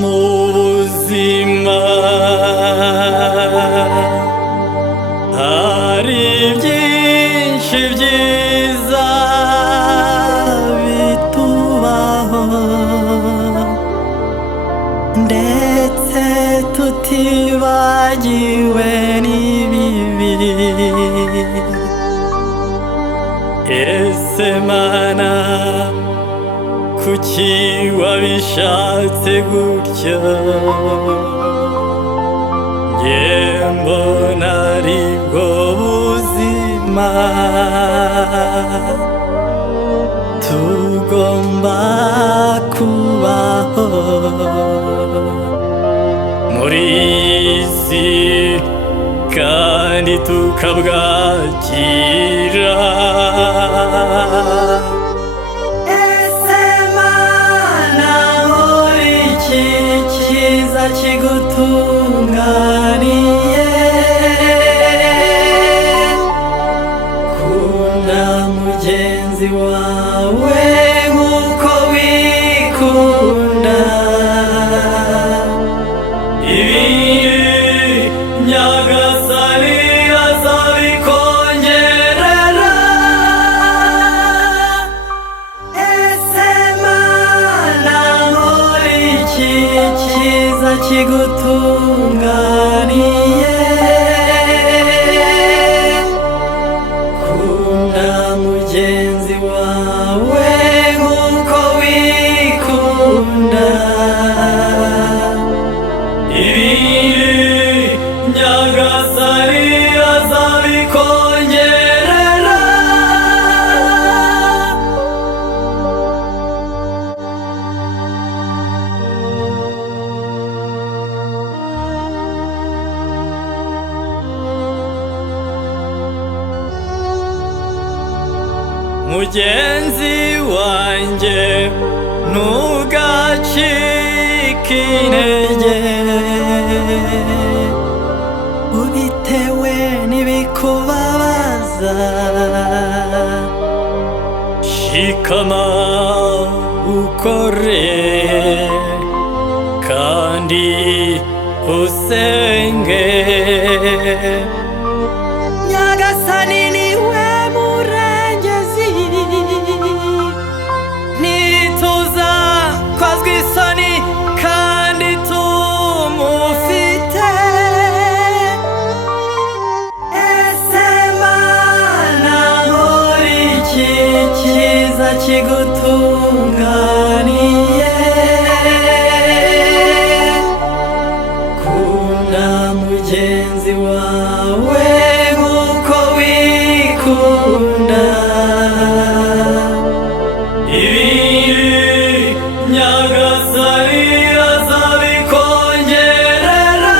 mu buzima hari byinshi byiza bitubaho, ndetse tutibagiwe n'ibibi. Ese Mana, kuki wabishatse gutya? Njye mbona aribwo buzima tugomba kubaho muri iyi si, kandi tukabwakira. Ese Mana, muri iki cyiza kigutunganiye, kunda mugenzi wawe nk'uko wikunda. Ibindi Nyagasani azabikongerera. Ese Mana, muri iki cyiza kigutunganiye, kunda mugenzi wawe nk'uko wikunda. Ibindi Nyagasani azabikongerera. Mugenzi wanjye, ntugacike intege ubitewe n'ibikubabaza. Shikama ukore kandi usenge. Nyagasani niwe murengezi, nituza kwazwa isoni kandi tumufite. Ese Mana, muri iki cyiza kigutunganiye, kunda mugenzi wawe nk'uko wikunda. Ibindi Nyagasani azabikongerera.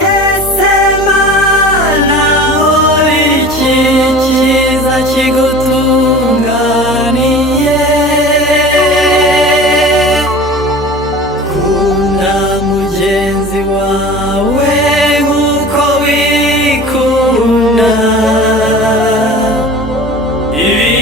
Ese Mana, muri iki cyiza kigutunganiye, kunda mugenzi wawe nk'uko wikunda. Ibi